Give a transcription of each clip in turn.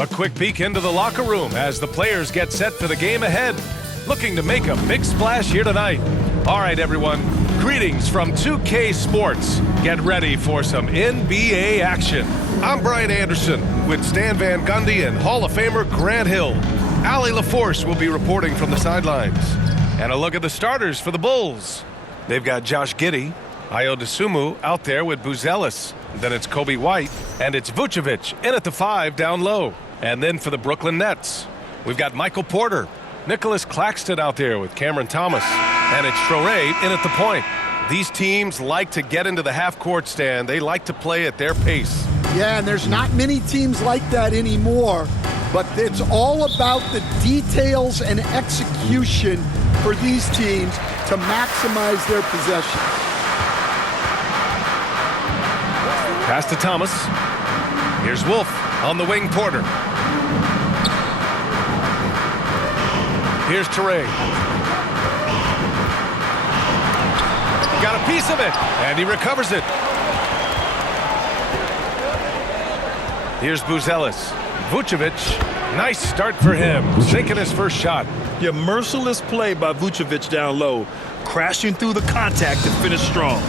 A quick peek into the locker room as the players get set for the game ahead, looking to make a big splash here tonight. All right, everyone, greetings from 2K Sports. Get ready for some NBA action. I'm Brian Anderson with Stan Van Gundy and Hall of Famer Grant Hill. Allie LaForce will be reporting from the sidelines. And a look at the starters for the Bulls. They've got Josh Giddey, Ayo Dosunmu out there with Buzelis. Then it's Kobe White, and it's Vučević in at the 5 down low. And then for the Brooklyn Nets, we've got Michael Porter, Nicholas Claxton out there with Cameron Thomas, and it's Traoré in at the point. These teams like to get into the half-court stand. They like to play at their pace. Yeah, and there's not many teams like that anymore, but it's all about the details and execution for these teams to maximize their possessions. Pass to Thomas. Here's Wolf on the wing. Porter. Here's Traoré. Got a piece of it, and he recovers it. Here's Buzelis. Vučević, nice start for him, sinking his first shot. Yeah, merciless play by Vučević down low, crashing through the contact to finish strong.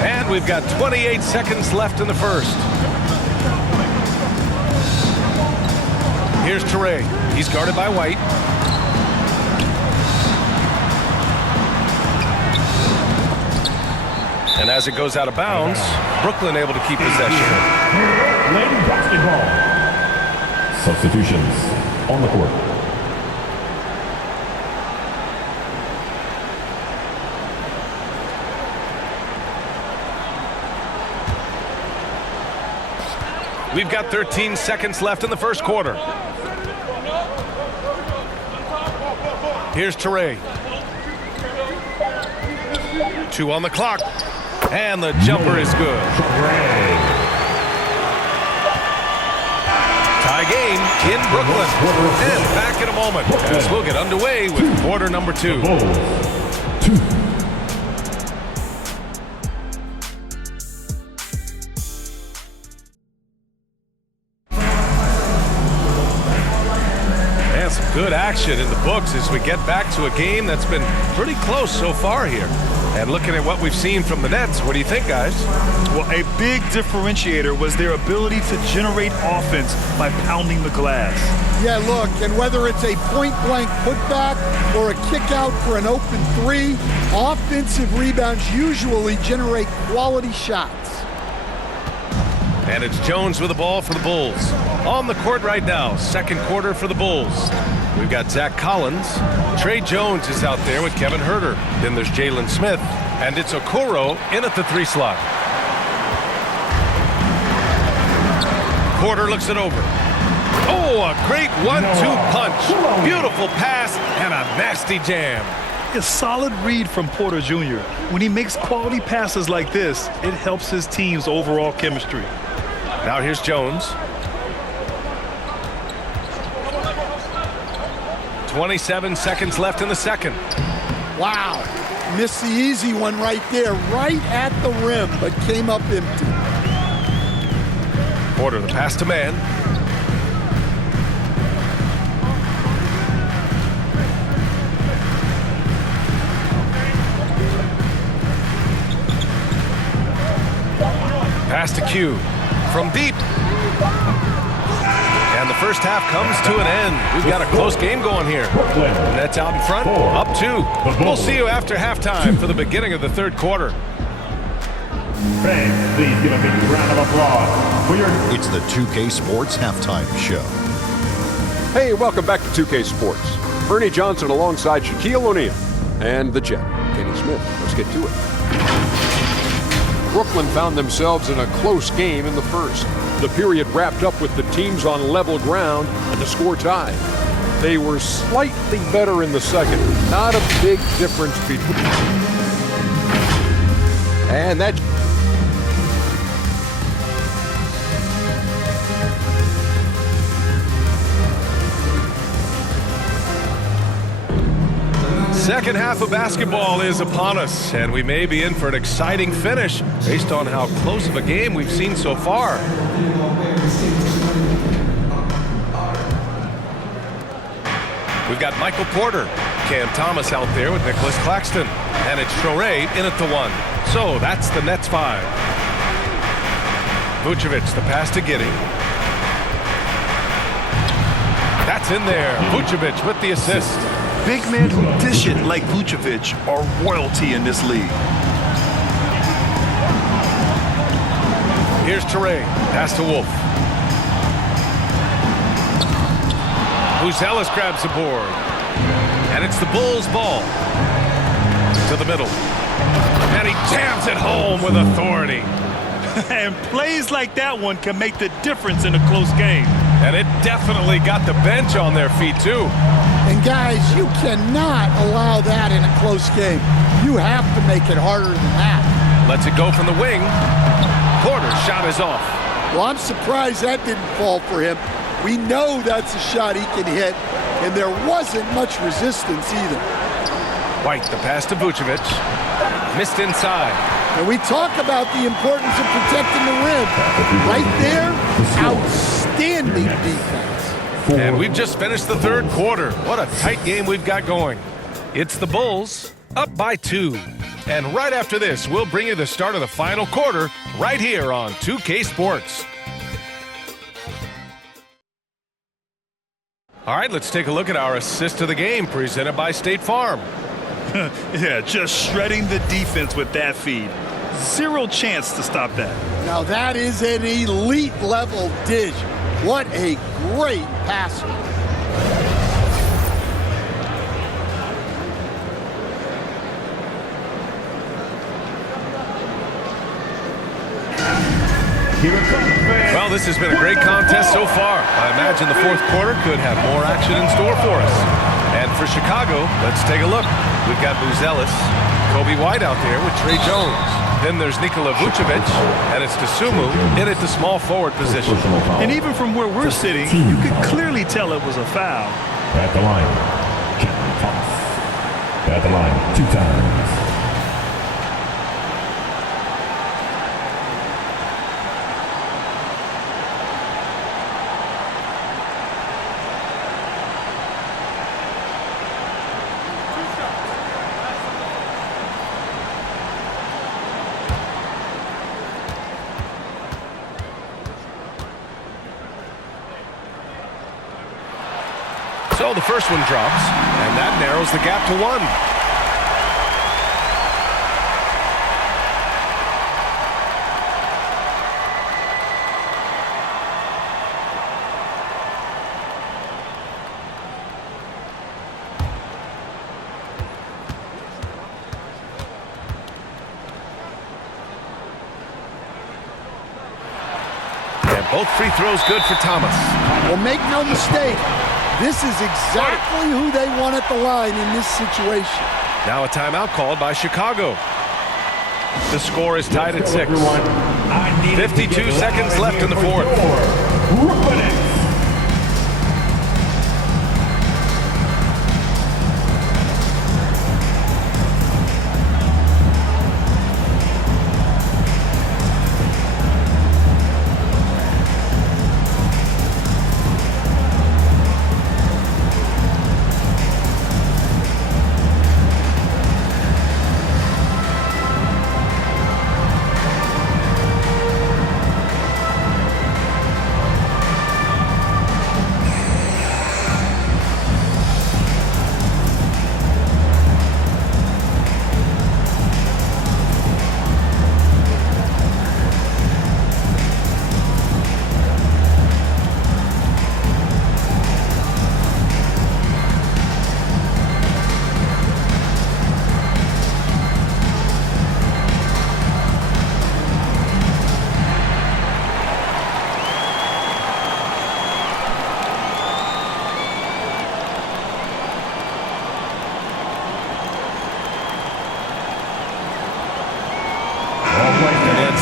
And we've got 28 seconds left in the first. Here's Traoré. He's guarded by White. And as it goes out of bounds, Brooklyn able to keep possession. Lady basketball. Substitutions on the court. We've got 13 seconds left in the first quarter. Here's Traoré. 2 on the clock. And the jumper is good. Tie game in Brooklyn. And back in a moment as we'll get underway with quarter number 2. And some good action in the books as we get back to a game that's been pretty close so far here. And looking at what we've seen from the Nets, what do you think, guys? Well, a big differentiator was their ability to generate offense by pounding the glass. Yeah, look, and whether it's a point-blank putback or a kick-out for an open 3, offensive rebounds usually generate quality shots. And it's Jones with the ball for the Bulls. On the court right now, second quarter for the Bulls. We've got Zach Collins. Trey Jones is out there with Kevin Huerter. Then there's Jalen Smith. And it's Okoro in at the 3 slot. Porter looks it over. Oh, a great 1-2 punch. Beautiful pass and a nasty jam. A solid read from Porter Jr. When he makes quality passes like this, it helps his team's overall chemistry. Now here's Jones. 27 seconds left in the second. Wow, missed the easy one right there, right at the rim, but came up empty. Porter, the pass to man. Pass to Q from deep. And the first half comes to an end. We've got a close game going here. Nets out in front, up 2. We'll see you after halftime for the beginning of the third quarter. Fans, please give a big round of applause for your... It's the 2K Sports Halftime Show. Hey, welcome back to 2K Sports. Bernie Johnson alongside Shaquille O'Neal and the Jet, Kenny Smith. Let's get to it. Brooklyn found themselves in a close game in the first. The period wrapped up with the teams on level ground and the score tied. They were slightly better in the second. Not a big difference between... And that... Second half of basketball is upon us, and we may be in for an exciting finish based on how close of a game we've seen so far. We've got Michael Porter, Cam Thomas out there with Nicholas Claxton, and it's Choque in at the 1. So that's the Nets 5. Vučević, the pass to Giddey. That's in there. Vučević with the assist. Big men who dish it like Vučević are royalty in this league. Here's Choque, pass to Wolf. Vučević grabs the board. And it's the Bulls' ball. To the middle. And he jams it home with authority. And plays like that one can make the difference in a close game. And it definitely got the bench on their feet, too. And guys, you cannot allow that in a close game. You have to make it harder than that. Lets it go from the wing. Porter's shot is off. Well, I'm surprised that didn't fall for him. We know that's a shot he can hit, and there wasn't much resistance either. White, the pass to Vučević. Missed inside. And we talk about the importance of protecting the rim. Right there, outstanding defense. And we've just finished the third quarter. What a tight game we've got going. It's the Bulls up by 2. And right after this, we'll bring you the start of the final quarter right here on 2K Sports. All right, let's take a look at our assist of the game presented by State Farm. Yeah, just shredding the defense with that feed. Zero chance to stop that. Now that is an elite level dish. What a great passer. Well, this has been a great contest so far. I imagine the fourth quarter could have more action in store for us. And for Chicago, let's take a look. We've got Vučević, Kobe White out there with Trey Jones. Then there's Nikola Vučević, and it's Tsumu in at the small forward position. And even from where we're sitting, you could clearly tell it was a foul. At the line. At the line 2 times. So the first one drops, and that narrows the gap to 1. And both free throws good for Thomas. Well, make no mistake. This is exactly who they want at the line in this situation. Now a timeout called by Chicago. The score is tied at 6. 52 seconds left in the fourth.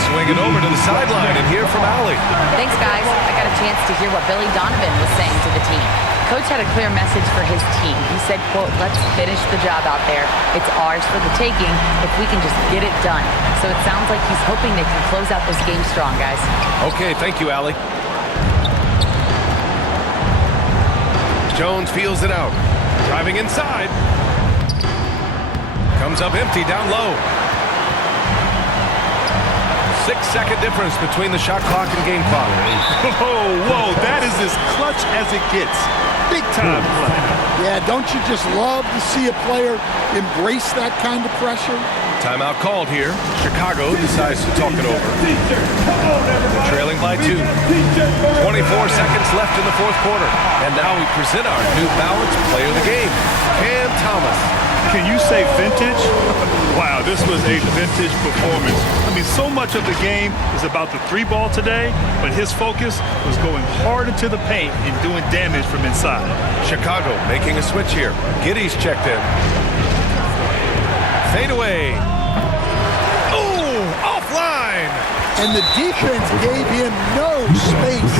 Swing it over to the sideline and hear from Allie. Thanks, guys. I got a chance to hear what Billy Donovan was saying to the team. coach had a clear message for his team. He said, quote, let's finish the job out there. It's ours for the taking if we can just get it done. So it sounds like he's hoping they can close out this game strong, guys. Okay, thank you, Allie. Jones feels it out. Driving inside. Comes up empty down low. 6-second difference between the shot clock and game clock. Whoa, that is as clutch as it gets. Big time play. Yeah, don't you just love to see a player embrace that kind of pressure? Timeout called here. Chicago decides to talk it over. They're trailing by 2. 24 seconds left in the fourth quarter. And now we present our new balanced player of the game, Cam Thomas. Can you say vintage? Wow, this was a vintage performance. I mean, so much of the game is about the 3-ball today, but his focus was going hard into the paint and doing damage from inside. Chicago making a switch here. Giddey's checked in. Fade away. Oh, offline. And the defense gave him no space.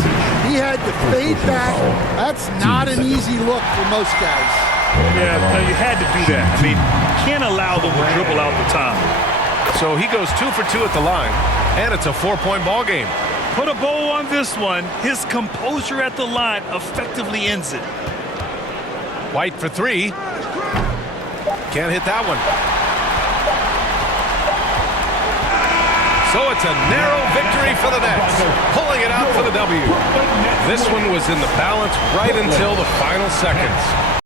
He had to fade back. That's not an easy look for most guys. Yeah, no, you had to do that. I mean, you can't allow them to dribble out the time. So he goes 2 for 2 at the line, and it's a 4-point ball game. Put a bow on this one. His composure at the line effectively ends it. White for 3. Can't hit that one. So it's a narrow victory for the Nets, pulling it out for the W. This one was in the balance right until the final seconds.